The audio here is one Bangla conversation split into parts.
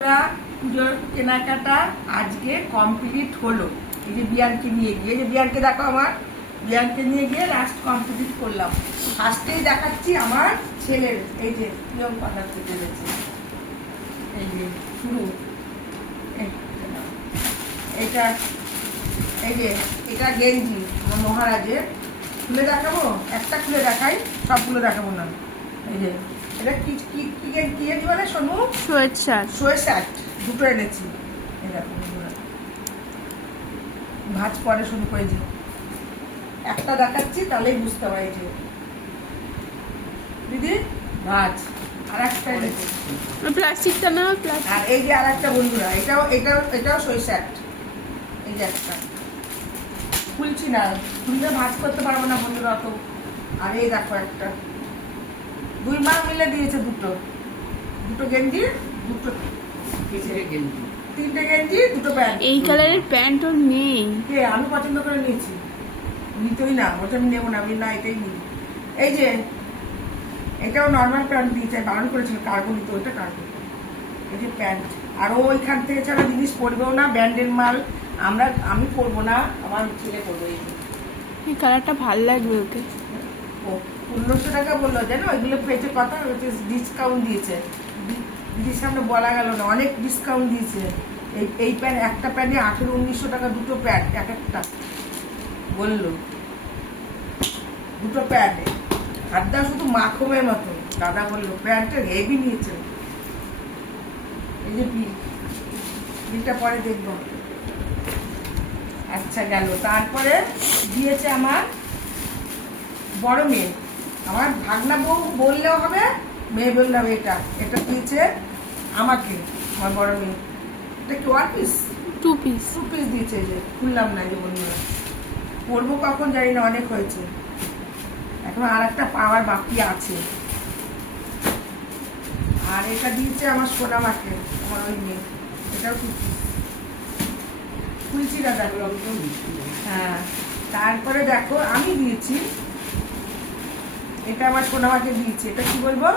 পুজোর কেনাকাটা আজকে কমপ্লিট হলো। এই যে বিয়ানকে নিয়ে গিয়ে, যে বিয়ানকে দেখো, আমার বিয়ানকে নিয়ে গিয়ে লাস্ট কমপ্লিট করলাম। ফার্স্টেই দেখাচ্ছি আমার ছেলের, এই যে নিয়ম কথা থেকে গেছে, এই যে শুরু, এটা এই যে এটা গেঞ্জি আমার মহারাজের। খুলে দেখাবো, একটা খুলে দেখাই, সবগুলো দেখাবো না। এই যে এটা কি কি কি কি গেঞ্জি বলে Sonu? Sweat shirt. Sweat shirt দুটো এনেছি। এই দেখো ভাঁজ পরে শুরু করেছি, একটা দেখাচ্ছি তাহলেই বুঝতে পারি। যে দিদি ভাঁজ, আর একটা এনেছি, প্লাস্টিকটা না প্লাস্টিক। আর এই যে আর একটা বন্ধুরা, এটাও সোয়েট শার্ট। এই যে একটা খুলছি না, খুললে ভাঁজ করতে পারবো না বন্ধুরা অত। আর এই দেখো একটা, দুই মা মিলে দিয়েছে দুটো গেঞ্জি, দুটো তিনটে গেঞ্জি, দুটো প্যান্ট। এই কালারের প্যান্ট ওর নেই। কে? আমি পছন্দ করে নিয়েছি, নিতই না, বলছে আমি নেবো না, আমি না এটাই নিই। এই যে এটাও নর্মাল প্যান্ট দিয়েছে, বারণ করেছিল কার্গো নিতে, ওইটা কার্গো। এই যে প্যান্ট, আর ও ওইখান থেকে ছাড়া জিনিস পরবেও না, ব্র্যান্ডের মাল আমি পরবো না, আমার ছেলে পরবে। এই কালারটা ভাল লাগবে ওকে। ও 1500 টাকা বললো, জানো ওইগুলো পেয়েছে কত ডিসকাউন্ট দিয়েছে। দিদির সামনে বলা গেল না, অনেক ডিসকাউন্ট দিয়েছে। এই প্যান্ট, একটা প্যান্টে 1800-1900 টাকা, দুটো প্যান্ট এক একটা বললো, দুটো প্যান্টে হাতটা শুধু মাখমের মতো। দাদা বললো প্যান্টটা হেভি নিয়েছে। এই যে বিলটা পরে দেখবো। আচ্ছা গেল, তারপরে দিয়েছে আমার বড় মেয়ে, আমার ভাগনা বউ বললেও হবে, মেয়ে বললাম। এটা দিয়েছে আমাকে আমার বড় মেয়ে। এটা কি ওয়ান পিস? টু পিস দিয়েছে। যে খুললাম না, যে বন্ধুরা পরবো কখন জানি না, অনেক হয়েছে, এখন আর একটা পাওয়ার বাকি আছে। আর এটা দিয়েছে আমার সোনা মাকে, আমার ওই মেয়ে, এটাও 2 পিস। খুলছি দাদা। হ্যাঁ, তারপরে দেখো আমি দিয়েছি, এটা আমার সোনামাকে দিয়েছি। এটা কি বলবো,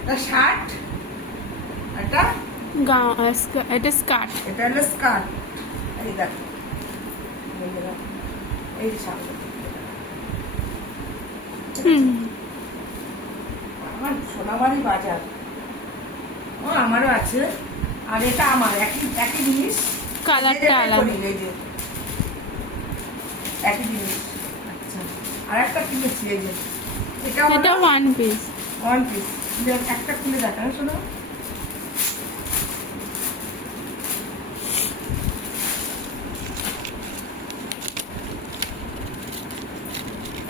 এটা শার্ট, এটা এটা স্কার্ট। এটা হলো স্কার্ট। এই দেখো, এই যে সামনে আমার সোনামারই বাজার, ও আমারও আছে। আর এটা আমার একই জিনিস, কালারটা আলাদা। এই যে একই জিনিস। আচ্ছা, আর একটা কিনেছি, এই যে এটা ওয়ান পিস। একটা খুলে দেখা শোনো।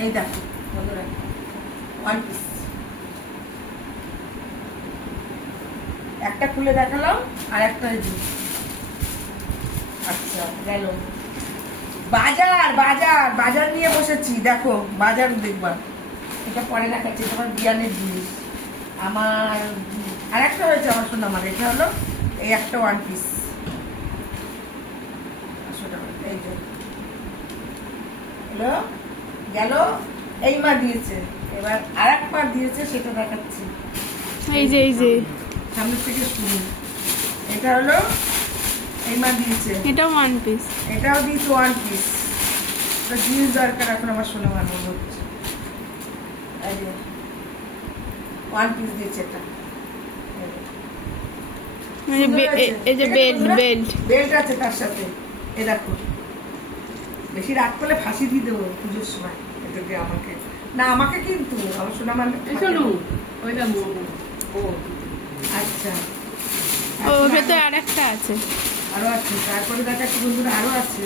এই দেখো বন্ধুরা, ওয়ান পিস। একটা খুলে দেখালাম, আর একটা এই যে। আচ্ছা গেল। বাজার নিয়ে বসেছি, দেখো বাজার দেখবা। এটা পরে দেখাচ্ছি, তোমার বিয়ানের জিনিস। আমার আর একটা হয়েছে আমার শোনা, আমার এটা হলো এই একটা ওয়ান পিস। এই যে হলো গেল, এই মা দিয়েছে। এবার আর এক পা দিয়েছে, সেটা দেখাচ্ছি। এই যে সামনের থেকে শুরু। এটা হলো এই মা দিয়েছে, এটা ওয়ান পিস। এটাও দিয়েছে ওয়ান পিস। জিনিস দরকার এখন আমার শোনা মনে হচ্ছে। এই যে ওয়ান পিস দিয়েছে, এটা এই যে বেল্ট আছে তার সাথে। এ দেখো, বেশি রাগ করলে ফাঁসি দিয়ে দেবো পুজোর সময়। এটাকে আমাকে না, আমাকে কিন্তু আমার শোনা মানে আচ্ছা, ওর ভেতরে আর একটা আছে। আরো আছে। তারপরে দেখাচ্ছি বন্ধুরা, আরো আছে।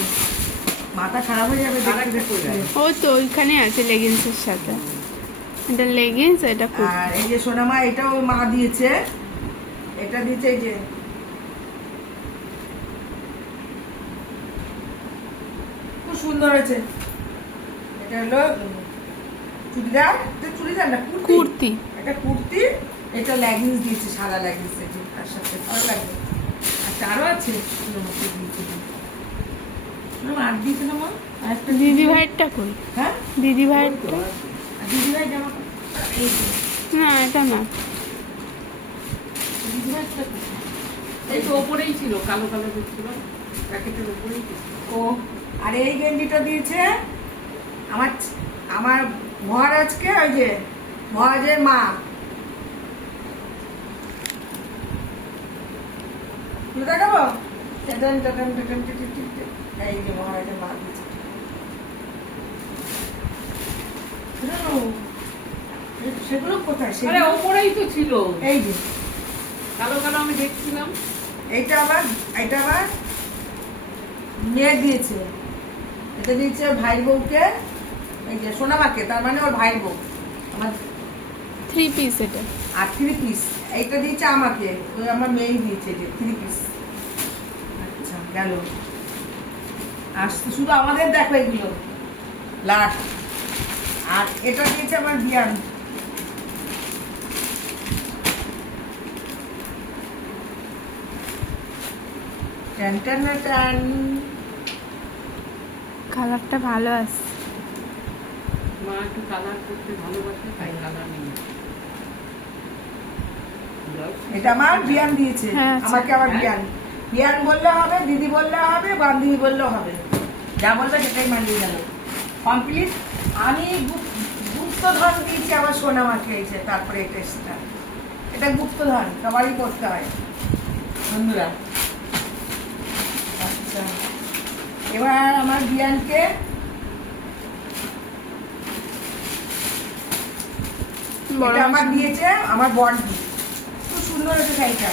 মাথা খারাপ হয়ে যাবে দেখতে দেখতে। ও তো ওইখানে আছে লেগিংসের সাথে। এটা লেগিংস, এটা কুর্তি। আর এই যে সোনামা, এটাও মা দিয়েছে। এটা দিয়েছে এই যে, খুব সুন্দর হয়েছে। এটা হলো চুড়িদার, এটা চুড়িদার না কুর্তি। এটা কুর্তি, এটা লেগিংস দিয়েছে, সাদা লেগিংস। তার সাথে ভালো লাগবে। আচ্ছা আরো আছে, আর দিয়েছে না মা। দিদি ভাইয়েরটা কই? হ্যাঁ, দিদি ভাইয়েরটা দিদি ভাই জামা, এই যে না, এটা না। দিদি ড্রেসটা এই তো ওপরেই ছিল, কালো কালো দেখছিল, প্যাকেটের ওপরেই ছিল। ও আর এই গেঞ্জিটা দিয়েছে আমার আমার মহারাজকে, ওই যে মহারাজের মা। তুই দেখাবো টেটেন টেটেন টেটেন টেটেন টেটেন। এই যে মহারাজের মা দিয়েছে। সেগুলো কোথায়? আরে সেগুলো ওপরেই তো ছিল, এই যে কালো কালো আমি দেখছিলাম। এটা আবার মেয়ে দিয়েছে। এটা দিয়েছে ওর ভাই বউকে, এই যে সোনামাকে, তার মানে ওর ভাই বউ আমার। 3 পিস এটা। আর 3 পিস এইটা দিয়েছে আমাকে, ওই আমার মেয়েই দিয়েছে যে 3 পিস। আচ্ছা গেল। আর শুধু আমাদের দেখো এগুলো লাট। আর এটা দিয়েছে আমার বিয়ান। টান টান টান। কালারটা ভালো আছে। মা একটু কালার করতে ভালোবাসে, তাই কালার নেই। এটা আমার বিয়ান দিয়েছে, হ্যাঁ, আচ্ছা। আমাকে আবার বিয়ান। বিয়ান বললে হবে, দিদি বললে হবে, বান্ধবী বললেও হবে, যা বলবে সেটাই মানিয়ে গেল। কমপ্লিট। আমি গুপ্তধন দিয়েছি আবার সোনামাকে, এই যে তারপরে এটা এসেছে। এটা গুপ্তধন সবারই করতে হয় বন্ধুরা। আচ্ছা এবার আমার বিয়ানকে এটা আমার দিয়েছে আমার বন্ডি। খুব সুন্দর হয়েছে শাড়িটা,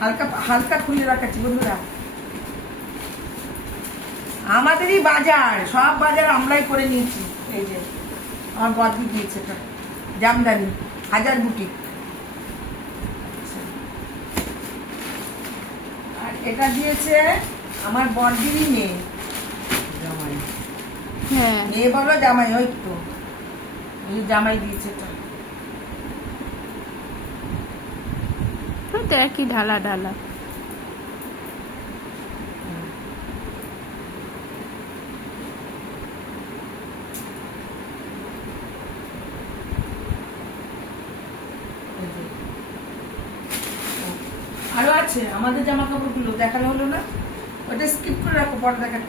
হালকা হালকা খুলে রাখাচ্ছি বন্ধুরা। আমাদেরই বাজার, সব বাজার আমরাই করে নিয়েছি। এই যে আমার বন্ডি দিয়েছে, এটা জামদানি হাজার বুটিক। আর এটা দিয়েছে আমার বন্ডিরই মেয়ে, জামাই। হ্যাঁ, মেয়ে বলো জামাই, ওই তো এই জামাই দিয়েছে এটা। তো একই ঢালা ঢালা। আরো আছে আমাদের জামা কাপড়গুলো দেখানো হলো না, ওটা স্কিপ করে রাখো, পরে দেখাচ্ছি।